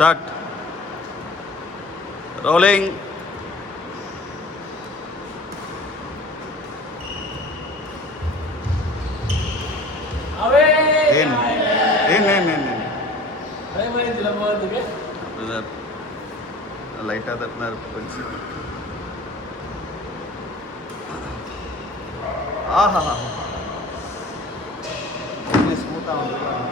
Start. Rolling. In. லைட்டாக தட்டினா இருந்துச்சு. ஆஹா ஸ்மூத்தாக வந்துருக்காங்க.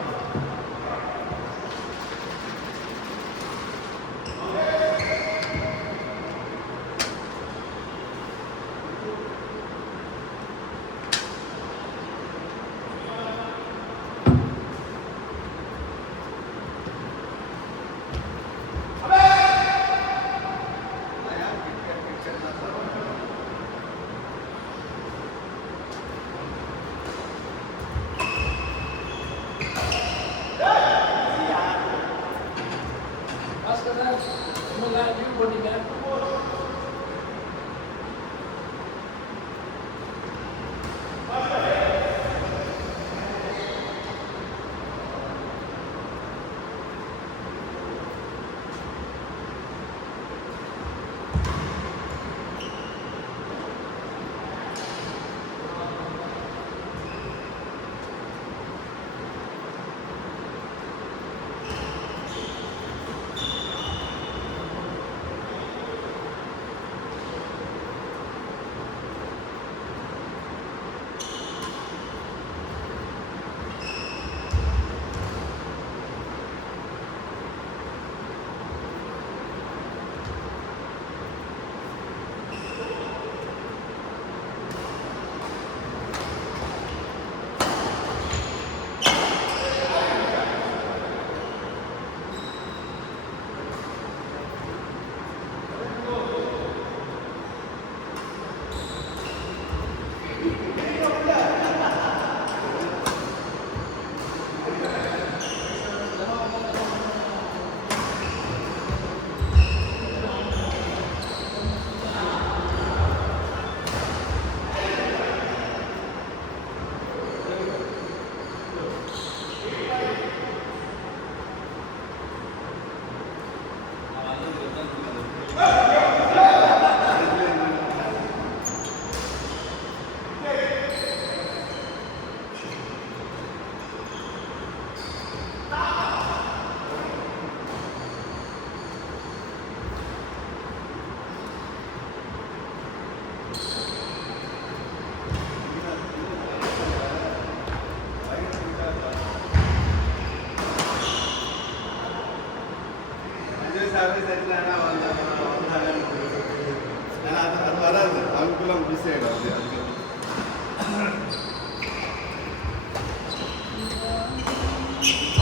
வராது அவங்களுக்குலாம் மிஸ் ஆகிடும்.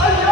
அது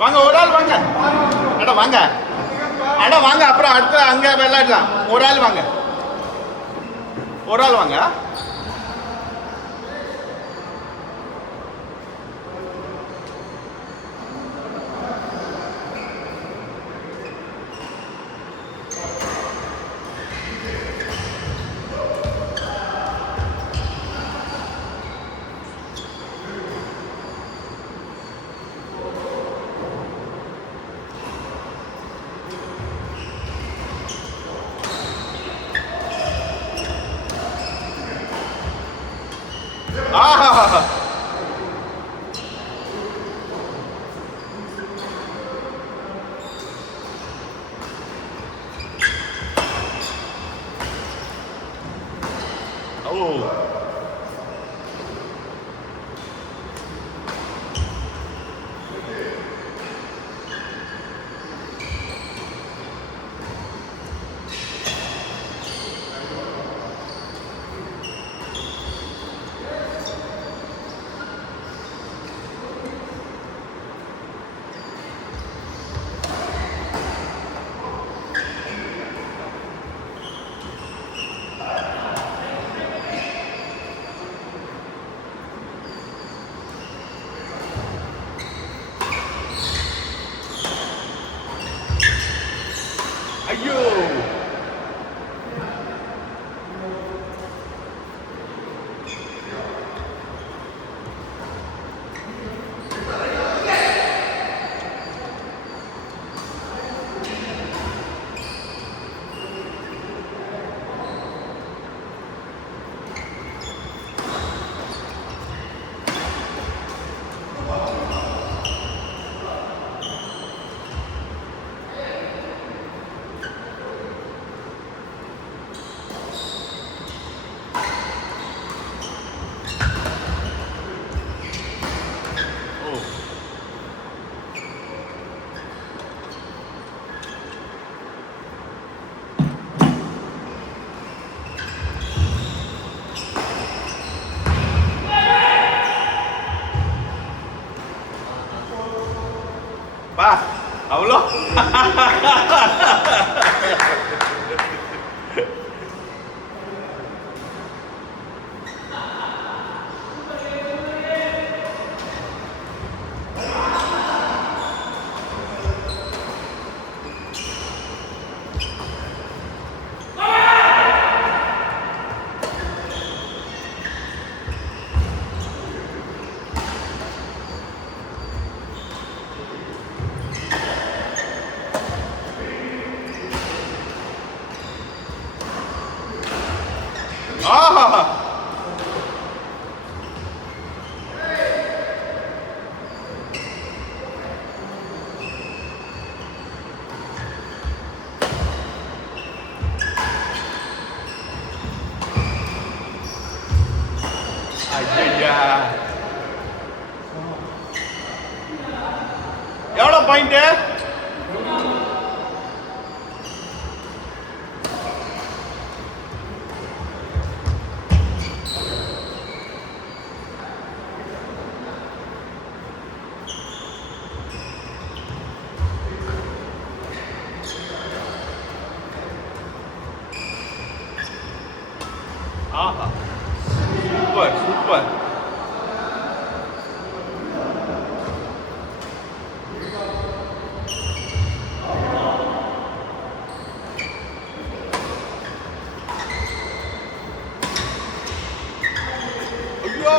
வாங்க ஒரு ஆள் வாங்க. அட வாங்க, அட வாங்க. அப்புறம் அடுத்த அங்க விளையாடலாம். ஒரு ஆள் வாங்க, ஒரு ஆள் வாங்க. ஆஹா, ஓ ஆஹா ஐயா எவ்வளோ பாயிண்ட்? ஆஹா சூப்பர் சூப்பர். ஐயோ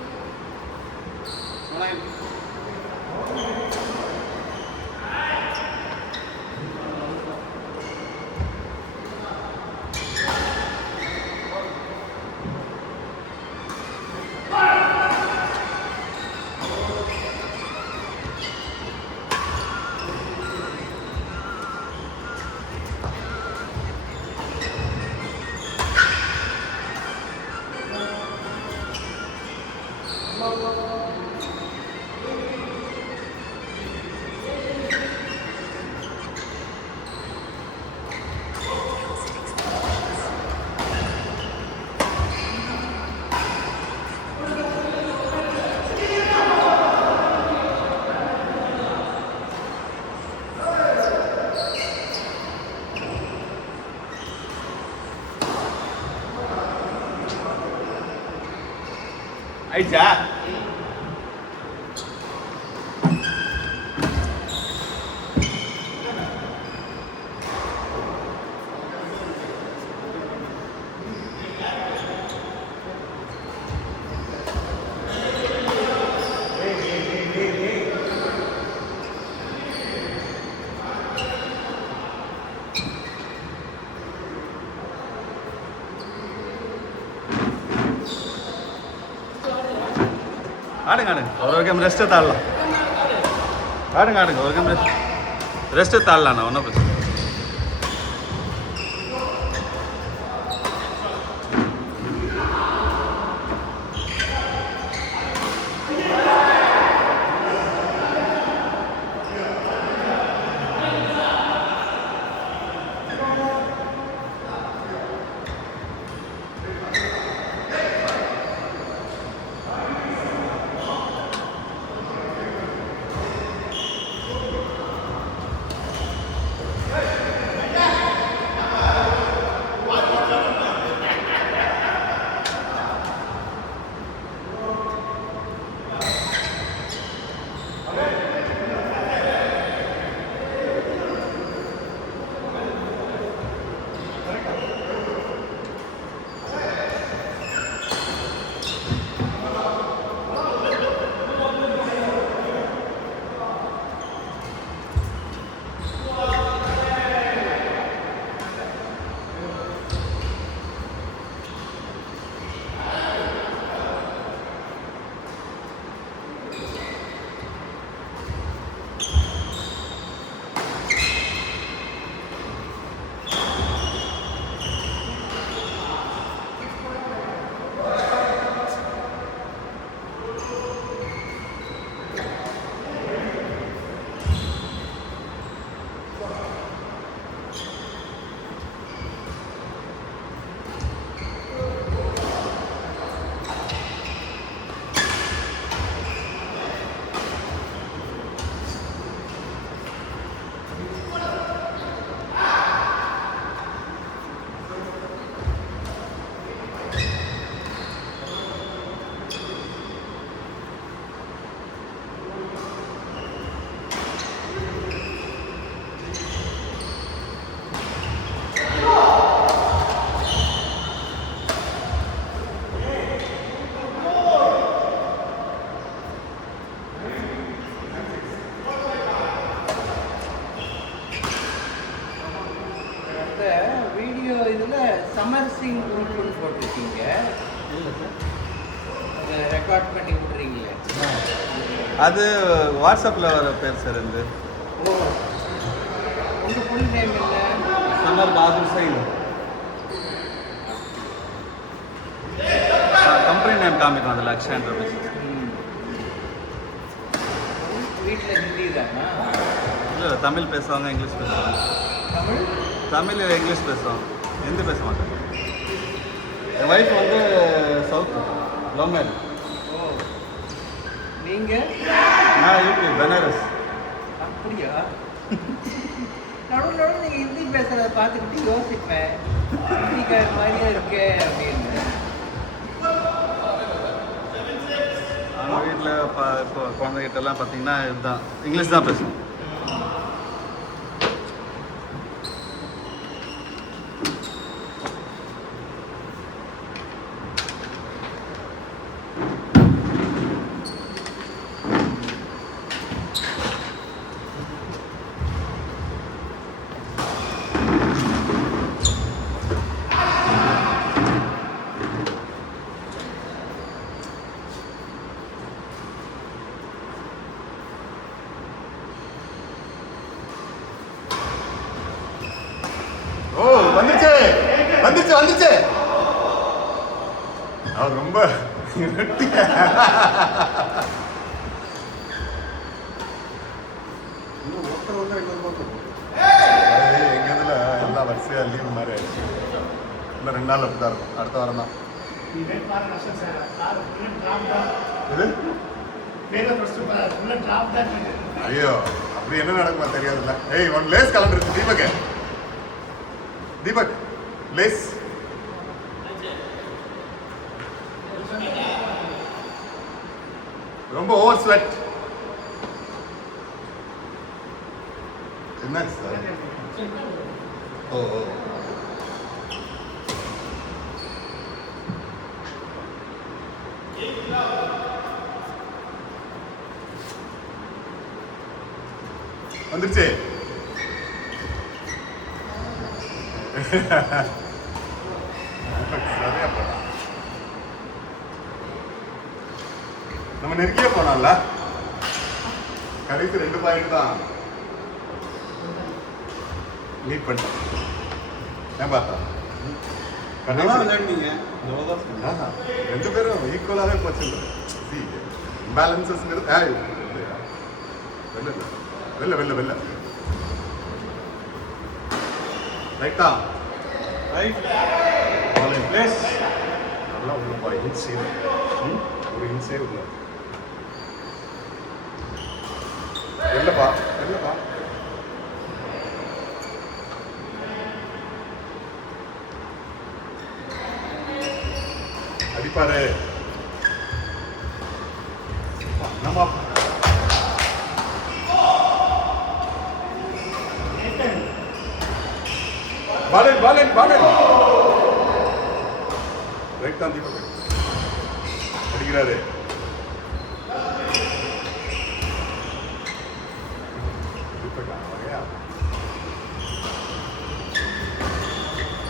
ஐயா ஆயிடுச்சா? ஆடுங்க ஆடுங்க ஒரு கேம் ரெஸ்ட்டு தாழலாம். ஆடுங்க ஆடுங்க ஒரு கேம் ரெஸ்ட்டு தாழலாண்ணா ஒன்றும் பிரச்சனை இல்லை. நர்சிங் குரூப்னு போட்டிருக்கீங்க. அதை ரெக்கார்ட் பண்ணி விட்றீங்களே. அது வாட்ஸ்அப்பில் வர பேர் சார் இருந்து. ஓ, உங்கள் ஃபுல் நேம் என்ன? சமர் பஹாதுர் சைன். கம்பெனி நேம் காமிக்கும் அதில் அக்ஷயா என்டர்பிரைசஸ். வீட்டில் ஹிந்தி தானா? இல்லை தமிழ் பேசுவாங்க, இங்கிலீஷ் பேசுவாங்க. தமிழ் இங்கிலீஷ் பேசுவாங்க, ஹிந்தி பேச மாட்டாங்க. என் ஒய்ஃப் வந்து சவுத் லவ் மேரேஜ். ஓ, நீங்கள்? நான் யூபி பனாரஸ். அப்படியா? நடுவில் நீங்கள் ஹிந்தி பேசுகிறத பார்த்துக்கிட்டு யோசிப்பேன், ஹிந்திக்கார மாதிரியே இருக்கே அப்படின்னு. அவங்க வீட்டில் இப்போ குழந்தைகிட்டலாம் பார்த்தீங்கன்னா இதுதான் இங்கிலீஷ் தான் பேசுவோம். ஓ, வந்துச்சு வந்துச்சு வந்துச்சு. அவர் ரொம்ப எங்க இதுல எல்லாம் வரிசையா லீவ் மாதிரி ஆயிடுச்சு. இன்னும் 2 நாள் அப்படிதான் இருக்கும். அடுத்த வாரம் தான். ஐயோ, அப்படி என்ன நடக்குமா தெரியாதுல்ல. ஏய், ஒன் லேஸ் கலண்டர் இருக்கு தீபக். தீபக் லேஸ். ரொம்ப ஓவர் ஸ்வெட். என்னாச்சு சார்? ஓ ஓ, வந்துருச்சு. நம்ம நெருக்கியே போனோம்ல. கடைசி 2 பாயிண்ட் தான் லீட் பண்ணிட்டோம். ஏன் பார்த்தா விளையாடுனீங்க 2 பேரும் ஈக்குவலாகவே போச்சு. இம்பேலன்சஸ் வெளில வெளில வெளில ரைட்டா ரைட் பிளேஸ். நல்லா உள்ளப்பா, இன்சே ஒரு இன்சே உள்ள வெளிலப்பா வெளிலப்பா. அடிப்பாரு நம்ம பாலன் பாலன் பாலன். ரைட் தான் தீபக் அடிக்கிறாரு.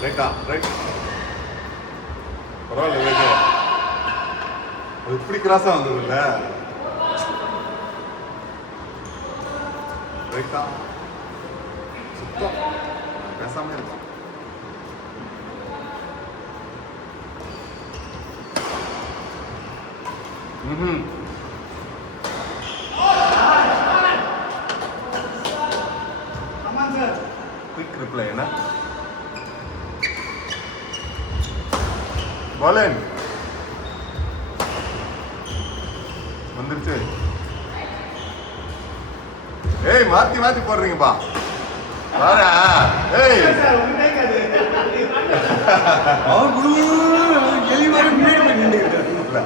ரைட்டா ரைட். பரவாயில்ல, அது இப்படி கிராஸா வந்தது இல்ல. ரைட்டா சுத்தம் பேசாம இருக்கும். குயிக் ரிப்ளை என்ன பாலன் வந்துருச்சு. ஏய், மாத்தி மாத்தி போடுறீங்கப்பா. வாரா. ஏய்,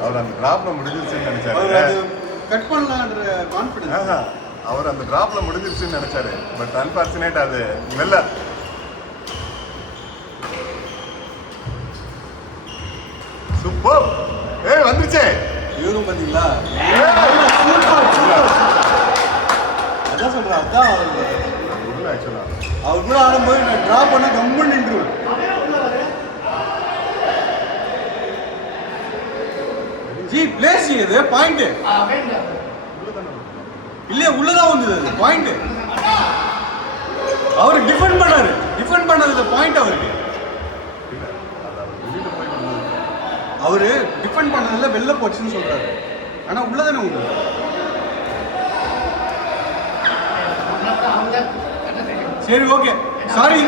அவர் அந்த டிராப்ல முடிஞ்சிருச்சுன்னு நினைச்சாரு. Cut பண்ணலான்ற confidence. அவர் அந்த டிராப்ல முடிஞ்சிருச்சுன்னு நினைச்சாரு. பட் அன்பார்ச்சுனேட் அது மெல்ல. சூப்பர். ஏய், வந்துருச்சே. இவரும் பாத்தீங்களா? அதான் சொல்றேன். அதான் அவர் கூட ஆடும்போது நான் டிராப் பண்ண கம்முன்னு நின்றுவேன். ஜி பிளேஸ் இது பாயிண்ட் இல்லையே உள்ளதான் வந்தது அது பாயிண்ட். அவரு டிஃபெண்ட் பண்ணாரு, டிஃபெண்ட் பண்ணது பாயிண்ட் அவருக்கு. அவரு டிஃபெண்ட் பண்ணதுல வெளில போச்சுன்னு சொல்றாரு, ஆனா உள்ளதானே உண்டு. சரி okay, sorry,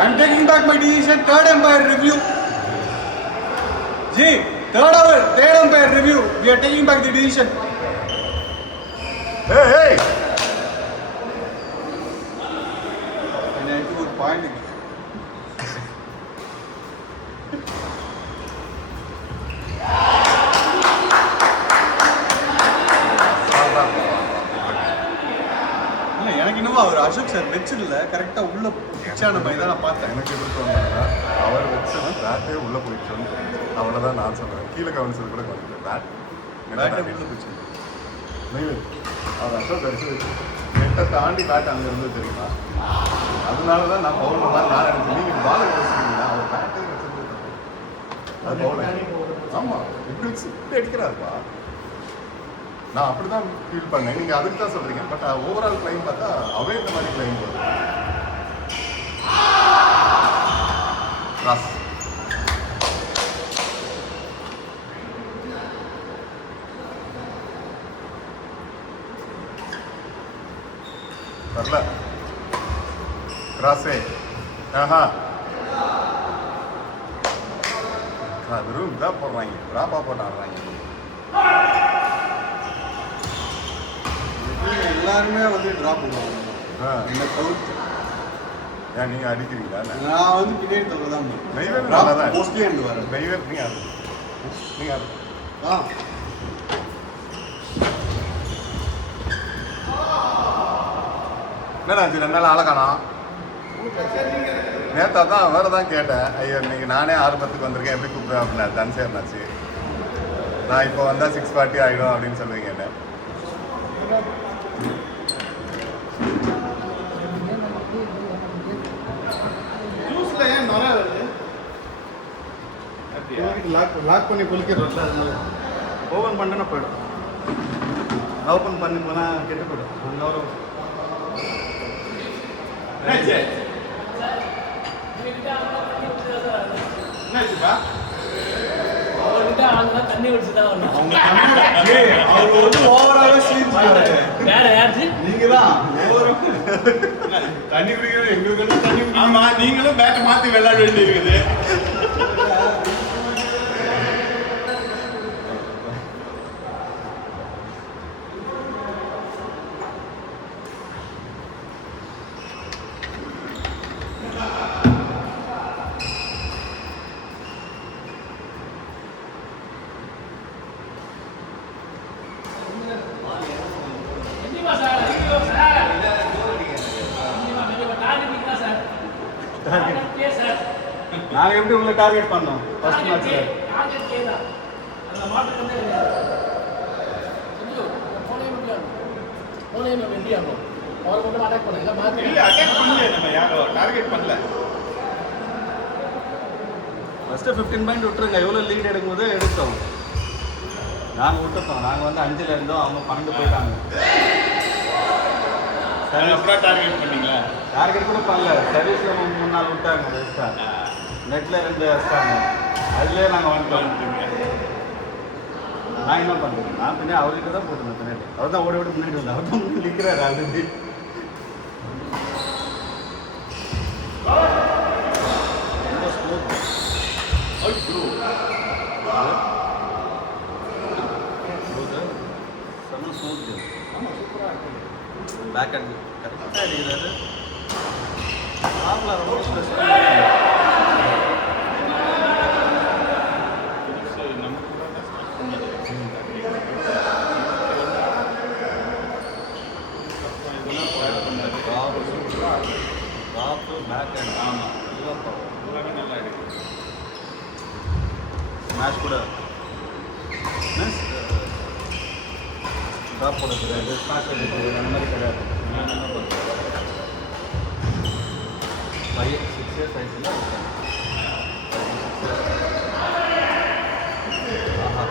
I am taking back my decision. Third umpire review ஜி, third umpire review. We are taking back the decision. Hey! எனக்கு ஒரு பாயிண்ட் இல்லை, எனக்கு இன்னும் அவர் அசோக் சார் வச்சிடல கரெக்டா உள்ள பிச்சான மாதிரி தான் நான் பார்த்தேன். எனக்கு எப்படி தோணுன்னா அவர் வச்சது பேட்டே உள்ளே போயிடுச்சோன்னு அவ்வளோதான் நான் சொல்கிறேன். கீழே கவனிச்சது கூட கவனிக்கல. பேட்டை உள்ள போச்சு. அவர் அசோக் அடிச்சு நெட்டை தாண்டி பேட் அங்கே இருந்து தெரியுமா? அதனால தான் நான் பவுல் மாதிரி நான் நினைச்சேன். நீங்கள் பால் வச்சுருக்கீங்களா? அவர் பேட்டே வச்சிருந்து அது பவுல். ஆமாம், இப்படி இப்படி அடிக்கிறாருப்பா. நான் அப்படி தான் ஃபீல் பண்ணேன். நீங்கள் அதுக்கு தான் சொல்கிறீங்க. பட் ஓவரால் கிளைம் பார்த்தா அவே இந்த மாதிரி கிளைம் வருது. ராஸ் வரல, கிராஸே. ஆஹா, வெறும் இதாக போடுறாங்க, ட்ராப்பாக போட்டு ஆடுறாங்க. எல்லாருமே வந்து ட்ராப் பண்ணுவாங்க. இந்த கவுட் ஏன் நீங்கள் அடிக்கிறீங்களா? நான் வந்து பின்னாடி தொகை தான் நெய்வேல் நல்லா தான் மோஸ்ட்லி இருந்து வரேன். நெய்வேல் நீங்கள் ஆடு, நீங்கள் ஆடு. என்னடாச்சு 2 நாள் ஆளை காணோம்? நேற்றா தான் வேறு தான் கேட்டேன். ஐயோ நீங்கள் நானே 6:10 வந்திருக்கேன், எப்படி கூப்பிடுவேன் அப்படின்னா தன்சேர்னாச்சு. நான் இப்போ வந்தால் 6:40 ஆகிடும் அப்படின்னு சொல்லுவீங்க. என்ன ஜூஸ்ல ஏன் நுரை வருது? லாக் பண்ணி குளிக்கிறோம்ல, அதனால ஓப்பன் பண்ணனா போயிடும். ஓப்பன் பண்ணி போனால் கெட்டு போயிடும். அங்கே என்னாச்சுப்பா? தண்ணி குடிச்சுதான் வரணும். அவர் வந்து ஓவராகவே சீர்ச்சாரு. வேற யாரு? நீங்க தான் தண்ணி குடிக்கிறது எங்களுக்கு தண்ணி. ஆமா, நீங்களும் பேட்டை மாத்தி விளையாட வேண்டி இருக்குது. நாங்கள் எப்படி உங்களை டார்கெட் பண்ணோம் ஃபர்ஸ்ட் மேட்ச்ல? இல்ல, அட்டாக் பண்ணல, நம்ம யாரும் டார்கெட் பண்ணல. ஃபர்ஸ்ட் 15 பாயிண்ட் விட்டுருங்க. எவ்வளோ லீட் எடுக்கும்போது எடுத்தோம். நாங்கள் விட்டுட்டோம். நாங்கள் வந்து 5ல் இருந்தோம், அவங்க 12 போயிட்டாங்க. அப்புறம் டார்கெட் பண்ணீங்களா? டார்கெட் கூட பண்ணல. சர்வீஸில் 3 நாள் விட்டாங்க வேஸ்ட்டாக. நெட்டில் 2 வச்சிட்டாங்க. அதுலேயே நாங்கள் வந்துட்டோம். நான் என்ன பண்ணுறேன், நான் பின்னாடி அவர்கிட்ட தான் போட்டுருந்தேன். பின்னாடி அவர் தான் ஓடி ஓடி முன்னாடி வந்தேன். அவர் தான் நிற்கிறாரு ஆல்ரெடி. ரொம்ப ஸ்மூத். செம்ம ஸ்மூத். பேக் ஹேண்ட் கரெக்டாக அடிக்கிறாரு. டாப்ல ரொம்ப ஸ்பெஷலாக டாப்பு பேக் ஹேண்ட். ஆமாம், நல்லா இருக்கு. மேட்ச் கூட மீன்ஸ் ட்ராப் போட கிடையாது, ஸ்மாஷ் எடுக்கிறது அந்த மாதிரி கிடையாது. 5-6 இயர்ஸ் ஆயிடுச்சுல. ஆஹா,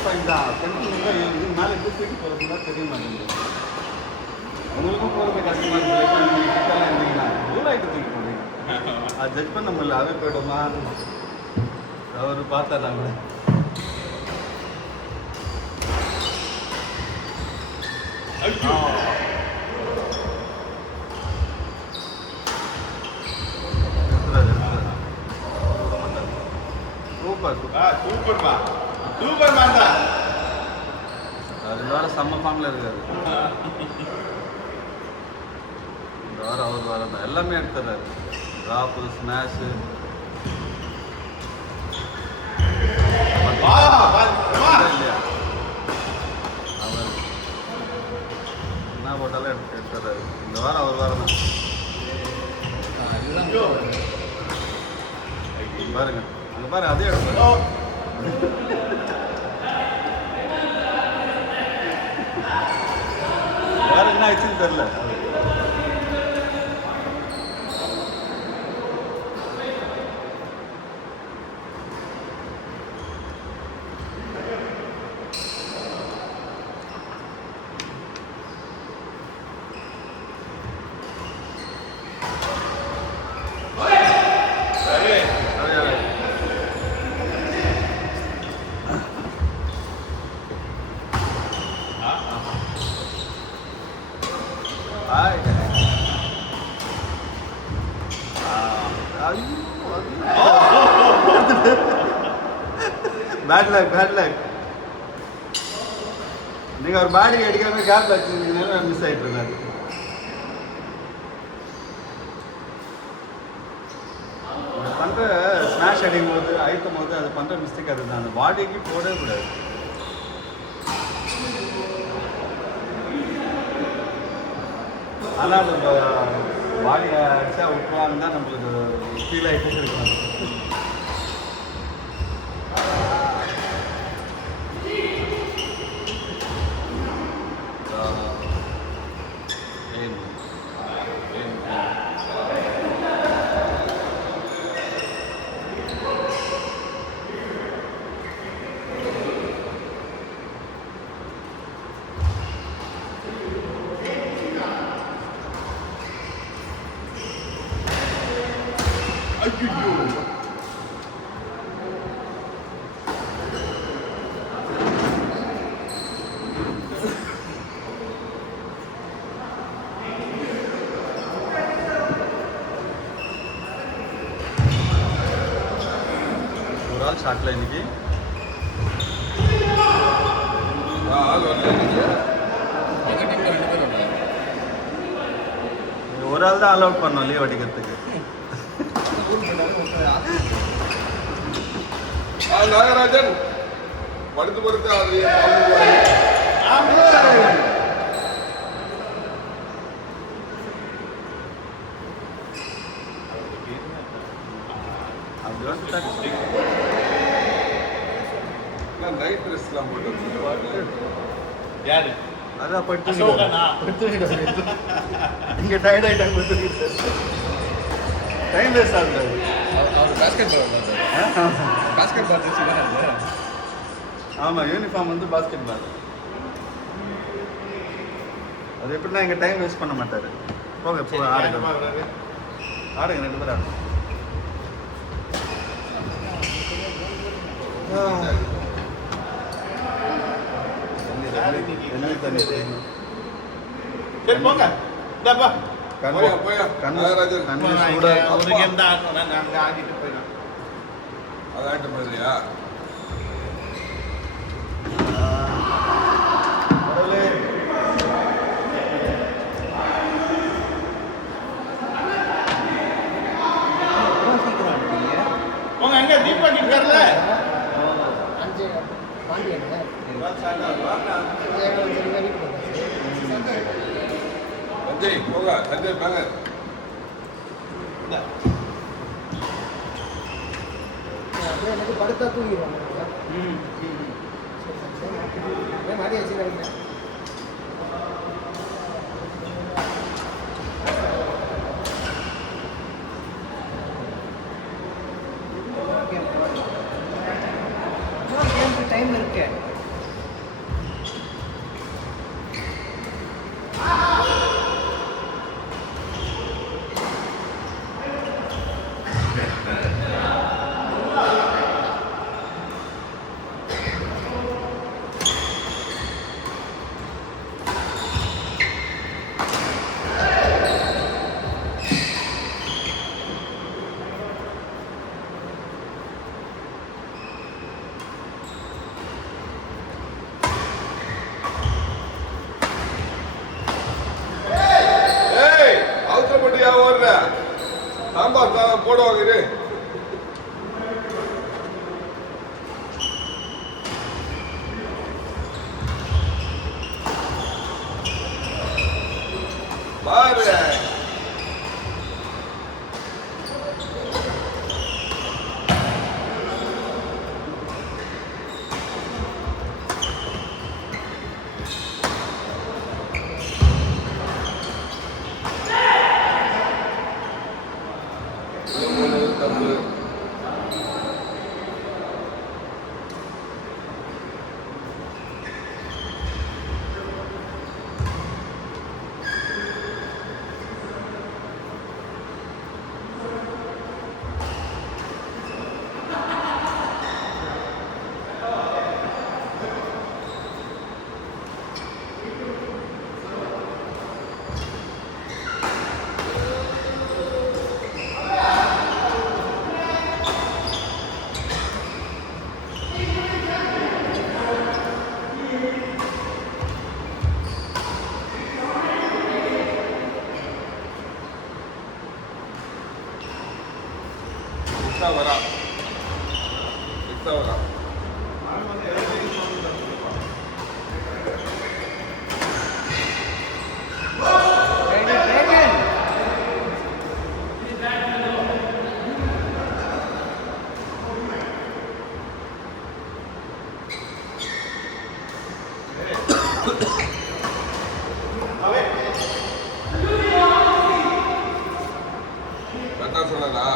மைனஸ் பாயிண்ட் தான். ஃப்ரெண்ட்ஸுங்க இதுக்கு மேலே எப்படி தூக்கி போகிறதுனா தெரிய மாட்டேங்குது. உங்களுக்கும் போகிறது கஷ்டமாக இருக்குது. நீங்கள் கிட்டலாம் இருந்தீங்கன்னா எவ்வளோ ஆகிட்டு தூக்கி போடுறீங்க. அது ஜட்ஜ் பண்ண முடியல. அவே போய்டுமா அவர் பார்த்தா நாங்கள் சூப்பர் சூப்பர். சூப்பர்மா சூப்பர்மா தான். அது வேற செம்ம ஃபார்மில் இருக்காது. இந்த வாரம் அவர் வாரம் தான் எல்லாமே எடுத்துறாரு. ட்ராப்பு, ஸ்மாஷு. இல்லையா அவர் என்ன போட்டாலும் எடுத்துறாரு. இந்த வாரம் அவர் வாரம் தான். பாருங்க அங்கே பாரு அதே எடுப்பாரு. வேற என்ன ஆச்சுன்னு தெரியல. Bad luck bad luck. நீங்க ஒரு பாடி அடிக்காம கேப்ல வச்சிருந்தீங்கன்னா மிஸ் ஆயிட்டு இருக்காரு. பண்ற ஸ்மாஷ் அடிக்கும் போது அழுத்தும் போது அது பண்ற மிஸ்டேக் அதுதான். அந்த பாடிக்கு போடவே கூடாது. ஆனால் நம்ம பாடி அடிச்சா விட்டுவாங்கன்னா நம்மளுக்கு ஃபீல் ஆகிட்டே இருக்கும். ஒரு ஆள் ஷார்ட்ல இன்னைக்கு ஒரு ஆள் தான் அலவுட் பண்ணோம் லீவ் அடிக்கிறதுக்கு. நாகராஜன் படுத்து படுத்து அது அப்படி வந்து நைட் ட்ரெஸ்லாம் போட்டு யாரு அதான் படுத்து அசோகனா? இங்கே டயர்ட் ஆகிட்டாங்க. படுத்து டைம் வேஸ்ட் ஆகுது. அவர் பாஸ்கெட் பால் ட்ரெஸ். ஆமாம் யூனிஃபார்ம் வந்து பாஸ்கெட் பால். அது எப்படின்னா இங்கே டைம் வேஸ்ட் பண்ண மாட்டார். போங்க போ ஆடுங்க ஆடுங்க 2 பேர் ஆடுங்க. தண்ணி சரி போங்க. இந்தாப்பா. போயா நாகராஜன் கண்ணு சூடாக ஒரு கேம் தான் ஆடணும். நாங்க ஆடிட்டு போயிடலாம். அதாட்ட மாதிரியா போங்க எங்க தீபக் இருக்கார்ல? சஞ்சய் போங்க சஞ்சய் வாங்க. படுத்தா தூங்கிடுவாங்க. மாதிரி வச்சுருக்காங்க. டைம் இருக்கு. சாம்பார் சாதம் போடுவாங்க இது. பாரு தப்பு. வரா வரா கரெக்டா சொன்னா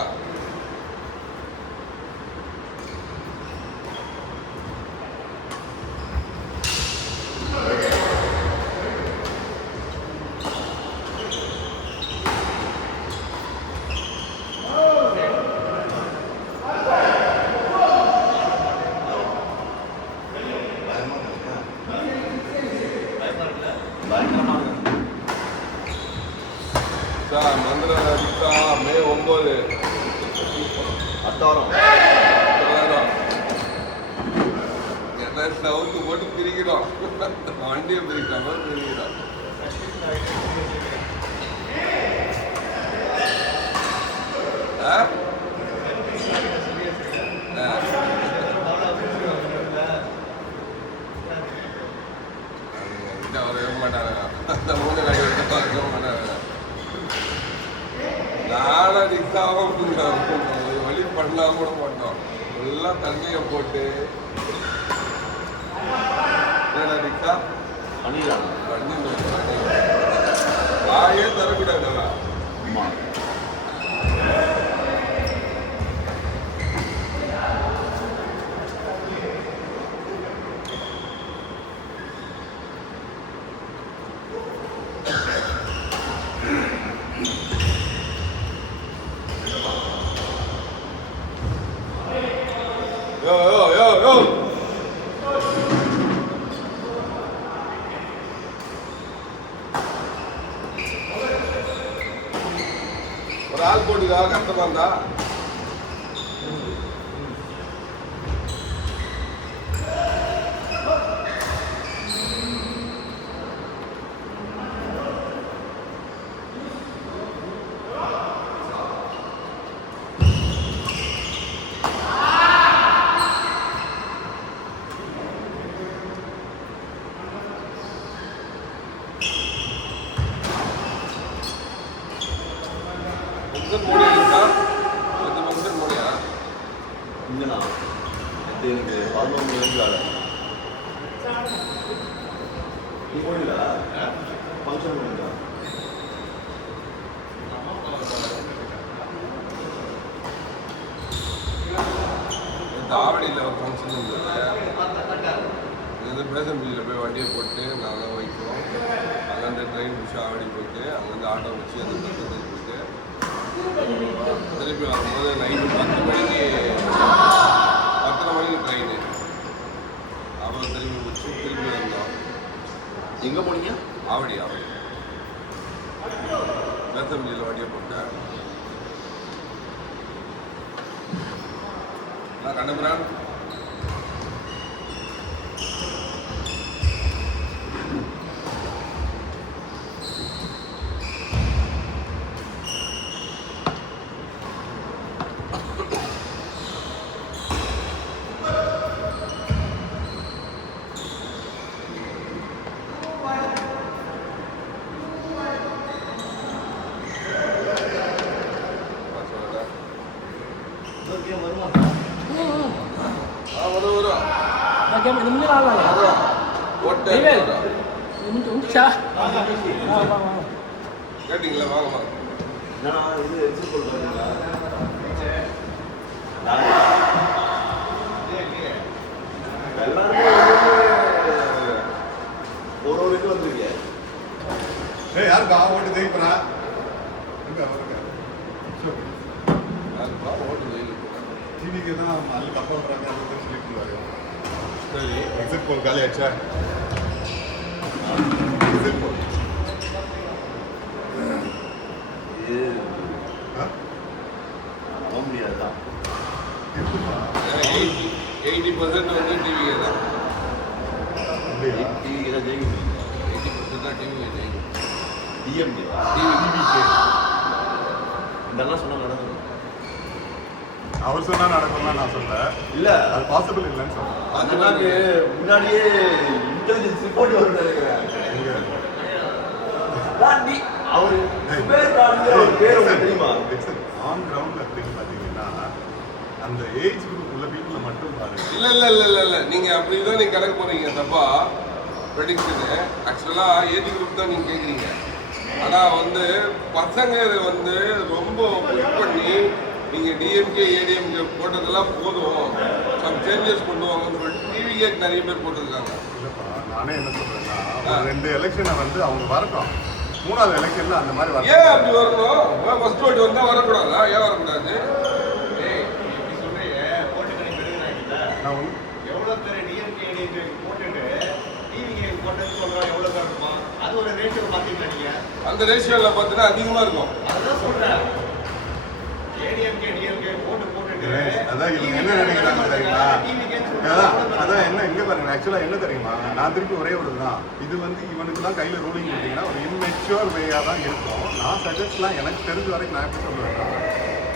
மந்திர மே 9 அடுத்த வாரம் என்ன சவுத்து போட்டு பிரிக்கிறோம். வண்டியை பிரிக்காம பிரிக்கிறோம். வரவே மாட்டாங்க. அந்த மூணு வரவே மாட்டாங்க. நானும் ரிக்ஸாவும் வழி பண்ணலாம் கூட மாட்டோம். எல்லாம் தண்ணியை போட்டு ரிக்ஷா பண்ணிடலாம். பண்ணி வாயே தரக்கூடாதுல்ல. ஆமாம். யோ யோ யோ யோ ஒரு ஆள் போட்டுக்கா கஷ்டமா இருந்தா ஃபங்க்ஷன் முடியா? 10 ஃபங்க்ஷன் முடியா? இங்கண்ணா இது எனக்கு 11 மணிக்கு வேலை. நீ போனீங்களா ஃபங்க்ஷன் முடிஞ்சா? ஆவடியில் ஒரு ஃபங்க்ஷன் இருந்தது. இது பேசம்பிள்ளியில் போய் வண்டியை போட்டு நாங்கள் வைக்கிறோம். அங்கேருந்து ட்ரெயின் பிடிச்சி ஆவடி போயிட்டு அங்கேருந்து ஆட்டோ வச்சு அந்த பக்கத்துக்கு போயிட்டு திருப்பி வரும்போது நைட்டு 10 மணிக்கு 10:30 மணிக்கு ட்ரெயின். அப்புறம் திருப்பி முடிச்சு திருப்பி வந்தோம். எங்கே போனீங்க? ஆவடி பேசம்பிள்ளியில் வண்டியை போட்டேன். நான் கண்டபுரான் கேம் இது முன்னாடி ஆடலாம்ல ஓட்ட டிவேல் இது உண்டா கேட்டிங்களா வாங்க வாங்க நான் இது எக்ஸிட் போல் பாருங்களா எல்லாருமே ஒரு இது வந்துருக்கீங்க. ஏய் யாருக்கா ஓட்டு ஜெயிப்பா எங்க அவருக்கு அதுப்பா ஓட்டு ஜெயிலுக்கு டிவிக்கு தான் ಅಲ್ಲಿ தப்பா வராங்க ಅಂತ சொல்லிட்டு சரி எக்ஸிட் போல் காலி ஆச்சா எக்ஸிட் போல் இது நம்ப முடியாதுதான். 80% வந்து டிவியே தான் அப்படியா டிவிக்கு தான் ஜெயிக்க முடியும். 80% தான் டிவியே ஜெயிக்கும் டிஎம்கே டிவிக்கு இதெல்லாம் சொன்னா நடந்துடும். அவர் சொன்னா நடக்கும்னா நான் சொல்ல இல்ல அது பாசிபிள் இல்லைன்னு சொல்றேன் அதனால முன்னாடியே இன்டெலிஜென்ஸ் ரிப்போர்ட் வரும்னு நினைக்கிறேன். நீ அவரு பேர் தெரியுமா? ஆன் கிரவுண்ட்ல அப்படின்னு பாத்தீங்கன்னா அந்த ஏஜ் குரூப் உள்ள பீப்புள மட்டும் பாருங்க. இல்ல நீங்க அப்படிதான் நீங்க கணக்கு போறீங்க தப்பா ப்ரெடிக்ஷனு ஆக்சுவலா ஏஜ் குரூப் தான் நீங்க கேக்குறீங்க ஆனா வந்து பசங்க இதை வந்து ரொம்ப புஷ் பண்ணி நீங்க டிஎம்கே ஏடிஎம்கே போட்டதெல்லாம் போதும் சம் சேஞ்சஸ் கொண்டு வாங்கன்னு சொல்லிட்டு டிவிகே நிறைய பேர் போட்டிருக்காங்க இல்லப்பா நானே என்ன சொல்றேன்னா ஒரு 2 எலெக்ஷனை வந்து அவங்க வரட்டும் 3வது எலெக்ஷன்ல அந்த மாதிரி ஏன் வரட்டும். அப்படி வரணும் ஃபர்ஸ்ட் ஓட்டு வந்தா வரக்கூடாதா ஏன் வரக்கூடாது நான் வந்து எவ்வளோ பேர் டிஎம்கே ஏடிஎம்கே போட்டுட்டு டிவிகே போட்டேன்னு சொல்கிறோம் எவ்வளோ பேர் இருப்பான் அது ஒரு ரேஷியோ பார்த்தீங்கன்னா நீங்கள் அந்த ரேஷியோல பார்த்தீங்கன்னா அதிகமா இருக்கும் அதுதான் சொல்கிறேன் ஏடிஎம்கே டிஎம்கே போட்டுட்டு அதான் இவங்க என்ன நினைக்கிறாங்க தெரியுமா அதான் என்ன எங்க பாருங்க ஆக்சுவலா என்ன தெரியுமா நான் திருப்பி ஒரே ஒரு தான் இது வந்து இவனுக்குலாம் கையில ரூலிங் கொடுத்தீங்கன்னா ஒரு இம்மெச்சூர் வேயா தான் இருக்கும். நான் சஜஸ்ட்லாம் எனக்கு தெரிஞ்ச வரைக்கும் நான் எப்படி சொல்லுவேன்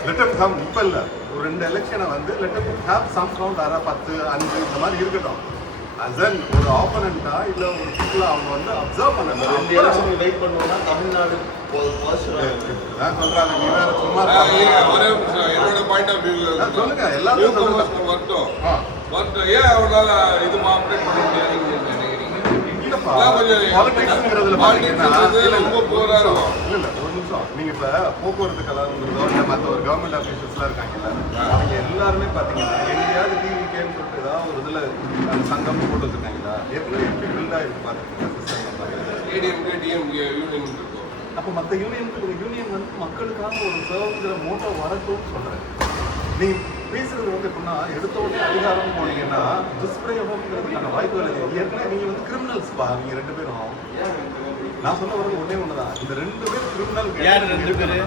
லெட்டர் கம் இப்போ இல்லை ஒரு 2 எலெக்ஷனை வந்து லெட்டர் ஹேவ் சம் கவுண்ட் 10 5 இந்த மாதிரி இருக்கட்டும். அசன் ஒரு ஆப்பனண்டா இல்ல ஒரு பீப்புளா அவங்க வந்து அப்சர்வ் அந்த 2 பண்ணணும். எலெக்ஷன் வெயிட் பண்ணோம்னா தமிழ்நாடு சொல்றாங்க நீ வேற சும்மா ஒரே நிமிஷம், என்னோட பாயிண்ட் ஆஃப் வியூ சொல்லுங்க எல்லாரும் சொல்லுங்க. வரட்டும் ஆ. வரட்டும் ஏன் அவனால இது ஆப்ரேட் பண்ண முடியாதுன்னு நினைக்கிறீங்க இல்லப்பா அதான் கொஞ்சம் பாலிடிக்ஸ்ங்கிறதுல politics பாத்தீங்கன்னா ங்கிறது ரொம்ப poor ஆ இருக்கும். இல்ல ஒரு நிமிஷம் நீங்க இப்ப போக்குவரத்து கலாங்கிறதோ இல்ல மற்ற ஒரு கவர்மெண்ட் ஆஃபீஸர்ஸ்லாம் இருக்காங்கல்ல அவங்க எல்லாருமே பாத்தீங்கன்னா எங்கேயாவது டிவிகேன்னு சொல்லிட்டு ஏதாவது ஒரு இதுல அந்த சங்கம் போட்டு வச்சிருக்காங்களா ஏற்கனவே எப்படி பில்ட் ஆயிருக்கு பாத்தீங்கன்னா சிஸ்டம் ஏடிஎம்கே டிஎம்கே யூனியன் இருக்கும் அப்போ மற்ற யூனியன் வந்து மக்களுக்காக ஒரு சர்வ்ங்கிற மோட்டோ வரட்டும்னு சொல்றேன். நீங்க பேசுறது வந்து எப்படின்னா எடுத்த உடனே அதிகாரம் போனீங்கன்னா துஷ்பிரயோகம்ங்கிறதுக்கான வாய்ப்புகள் இல்லை. ஏற்கனவே நீங்க வந்து கிரிமினல்ஸ் பா நீங்க 2 பேரும். நான் சொல்ல வரது ஒண்ணே ஒண்ணுதான் இந்த 2 பேர் கிரிமினல். யார் 2 பேரு?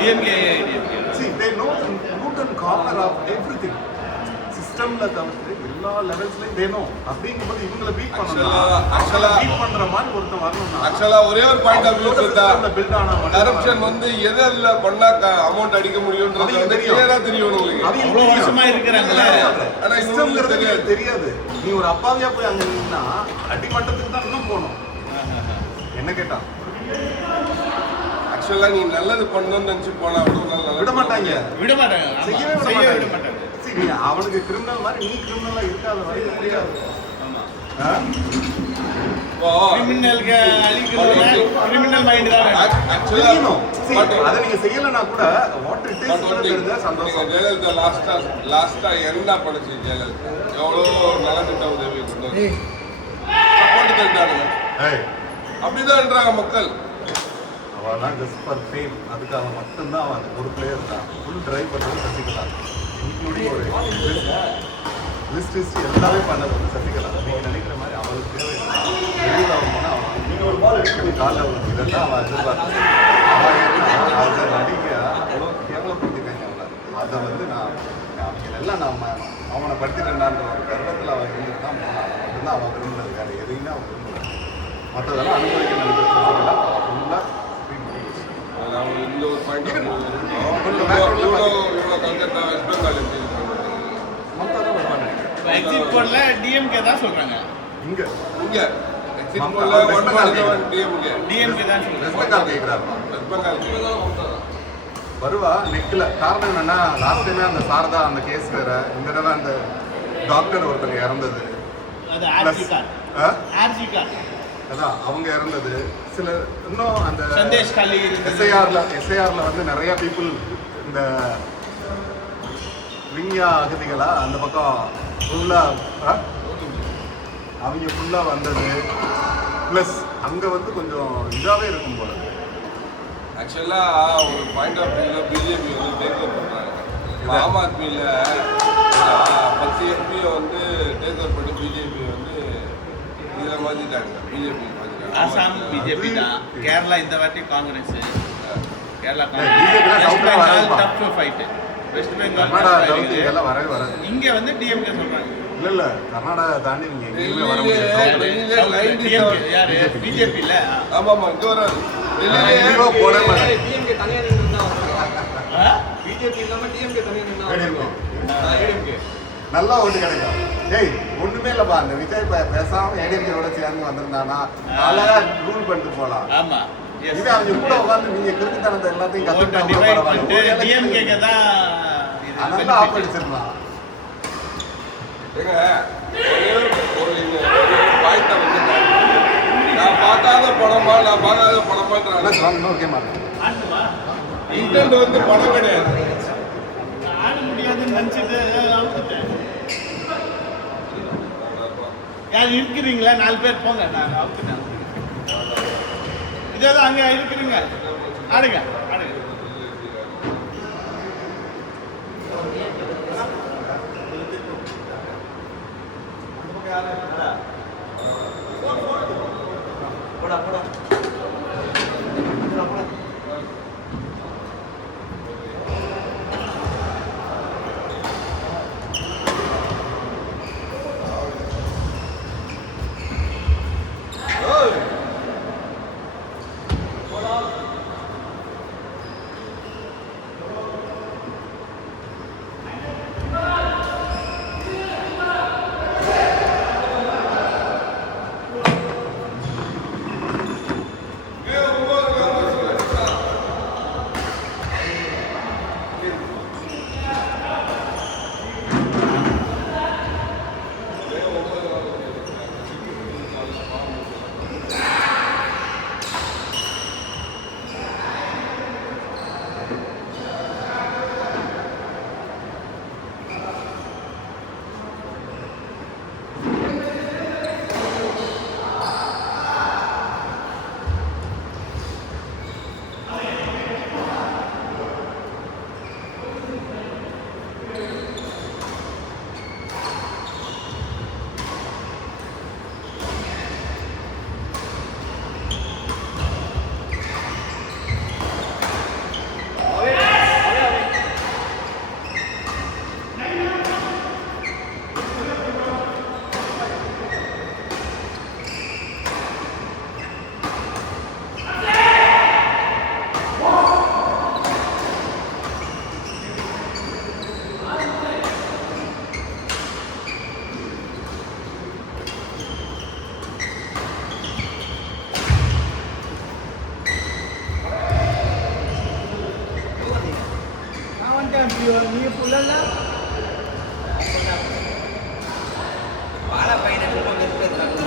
DMK DMK. See, they know the root and corner of everything. சிஸ்டம்ல தவிர்த்து எல்லா லெவல்ஸ்லயும் they know. அப்படிங்கும்போது இவங்களை பீட் பண்ணணும். Actually, பீட் பண்ற மாதிரி ஒருத்தன் வரணும்னா ஆக்சுவலா ஒரே ஒரு பாயிண்ட் ஆஃப் வியூ சொல்லிட்டா பில்ட் ஆன கரப்ஷன் வந்து எதில் பண்ணா அமௌண்ட் அடிக்க முடியும்ன்றது வந்து கிளியரா தெரியும் உங்களுக்கு அவ்வளோ வருஷமா இருக்கிறாங்களே. ஆனா சிஸ்டம்ங்கிறது தெரியாது. நீ ஒரு அப்பாவியா போய் அங்க நின்னா அடிமட்டத்துக்கு தான் இன்னும் போகணும். என்ன கேட்டா ஆக்சுவலா நீ நல்லது பண்ணணும்னு நினைச்சு போனா விட மாட்டாங்க. விட மாட்டாங்க. ஆமா. செய்யவே விட செய்யவே விட மாட்டாங்க. மாட்டாங்க. See, நீ அவனுக்கு கிரிமினல் மாதிரி நீ கிரிமினலா இருக்காத வரைக்கும் முடியாது. ஆமா. ஆ? கிரிமினலுக்கு அழிக்கிறதுனா கிரிமினல் மைண்ட் தான் வேணும். ஆக்சுவலா தெரியணும். See, அதை நீங்க செய்யலனா கூட வாட் இட் இஸ் தெரிஞ்சா சந்தோஷம். ஜெயலலிதா லாஸ்டா என்ன பண்ணுச்சு ஜெயலலிதா எவ்வளோ நலத்திட்ட உதவி கொண்டு வந்து போட்டு தந்தாங்க ஏய் அப்படிதான்ன்றாங்க மக்கள் அவெல்லாம் ஜஸ்ட் ஃபார் ஃபேம் அதுக்காக மட்டும்தான் அவன் ஒரு பிளேயர் தான் ஃபுல் டிரைவ் பண்ணுறது சசிகலா இன்க்ளூடிங் ஒரு லிஸ்ட் எல்லாமே பண்ணது வந்து சசிகலா நீங்கள் நினைக்கிற மாதிரி அவளுக்கு தேவையில்லை வெளியில் அவன் போனால் அவன் நீங்கள் ஒரு பால் எடுத்து காலில் அவளுக்கு இதெல்லாம் அவன் எதிர்பார்த்து அவன் அதை நடிக்க அவ்வளோ கேவலப்படுத்திருக்காங்க அவளை அதை வந்து அவங்க எல்லாம் நம்ம அவனை படுத்திட்டேன்டான்ற ஒரு கர்வத்தில் அவன் இருந்துட்டு தான் போனான் அதை மட்டும்தான் அவன் விரும்பினது வேறு எதையுமே அவன் விரும்பல மற்றதெல்லாம் அனுபவிக்க நினைக்கிறதுலாம் அவன் ஃபுல்லாக அவங்க இந்த ஒரு பாயிண்ட் இவ்வளோ கல்கத்தா வெஸ்ட் பெங்கால் எப்படி எக்ஸிட் போர்ட்ல டிஎம்கே தான் சொல்றாங்க. இங்க இங்க எக்ஸிட் போல்ல 1.7 டிஎம்கே டிஎம்கே தான் சொல்றாங்க. வெஸ்ட் பெங்கால் கேட்குறாரு வெஸ்ட் பெங்கால் வருவா நெக்கில் காரணம் என்னன்னா லாஸ்ட் டைமே அந்த சாரதா அந்த கேஸ் வேற இந்த தடவை அந்த டாக்டர் ஒருத்தங்க இறந்தது, அது Plus, ஆர்ஜி கார்டு. ஆ? RG card. அதான் அவங்க இறந்தது. சில இன்னும் அந்த சந்தேஷ் கலி எஸ்ஐஆர்ல வந்து நிறைய பீப்புள் இந்த விஞ்ஞா அகதிகளா அந்த பக்கம் ஃபுல்லாக அவங்க ஃபுல்லாக வந்தது. ப்ளஸ் அங்கே வந்து கொஞ்சம் இதாகவே இருக்கும் போல. ஆக்சுவலாக ஒரு பாயிண்ட் ஆஃப் வியூவில் பிஜேபி வந்து டேக் ஓவர் பண்ணுறாங்க. ஆம் ஆத்மியில் 10 எம்பியை வந்து டேக் ஓவர் பண்ணி பிஜேபி வந்து இதில் மாற்றிட்டாங்க. பிஜேபி மாற்றிட்டாங்க. ஆசாம் பிஜேபி தான், கேரளா இந்த வாட்டி காங்கிரஸ், கேரளா BJP தான் south ல வராதுப்பா. டஃப் ஃபைட், வெஸ்ட் பெங்கால் கர்நாடகா தவிர்த்து இதெல்லாம் வரவே வராது. இங்க வந்து டிஎம்கே சொல்றாங்க. இல்லை கர்நாடகா தாண்டி நீங்கள் எங்கேயுமே வர டெல்லியிலே முடியாது. டிஎம்கே யாரு பிஜேபி இல்ல. ஆமாம் இங்கே வராது. எங்கேயோ போட மாட்டேன். டிஎம்கே தனியா நின்று தான் வந்தாங்க. பிஜேபி இல்லாம டிஎம்கே தனியா நின்று ஏடிஎம்கே நல்லா ஓட்டு கிடைக்கும். டேய் ஒண்ணுமே இல்லப்பா, அந்த விஜய் பேசாம ஏடிஎம்கேவோட சேர்ந்து வந்திருந்தானா அழகா ரூல் பண்ணிட்டு போலாம். ஆமா, இது அவங்க கூட உட்காந்து நீங்க கிறுக்குத்தனத்தை எல்லாத்தையும் கத்துக்கிட்டா டிஎம்கே தான் அதனால ஆப்படிச்சிடலாம். ஏங்க ஒரு பாயிண்ட்டை வந்து நான் பார்க்காத படமான்றாங்க. ஓகே மாட்டேன். இன்டென்ட் வந்து படம் கிடையாது. ஆட முடியாதுன்னு நினைச்சிட்டு அவுத்துட்டேன். யார் இருக்கிறீங்களா? 4 பேர் போங்க, நான் அவுத்துட்டேன். இதேதான் அங்க இருக்கிறீங்க, ஆடுங்க ஆடுங்க. போடா போடா நீ புள்ளல வாழை பையனை சும்மா வெறுப்பேத்துறாங்க.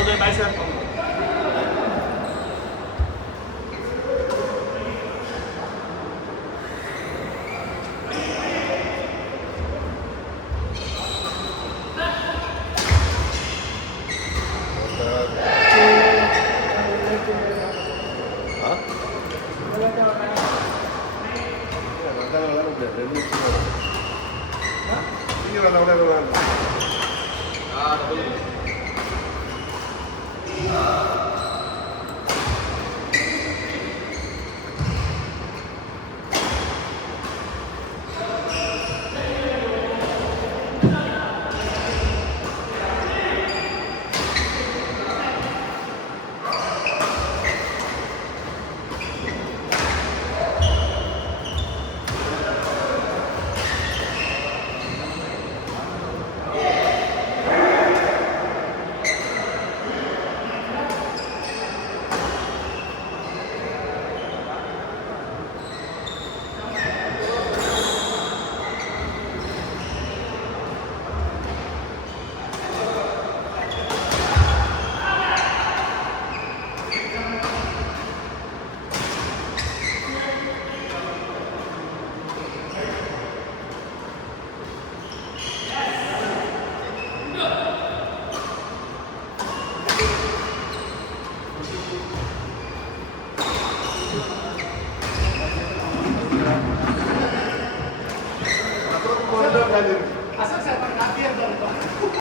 Okay bye sir. நீங்க வந்தா கூட ஆ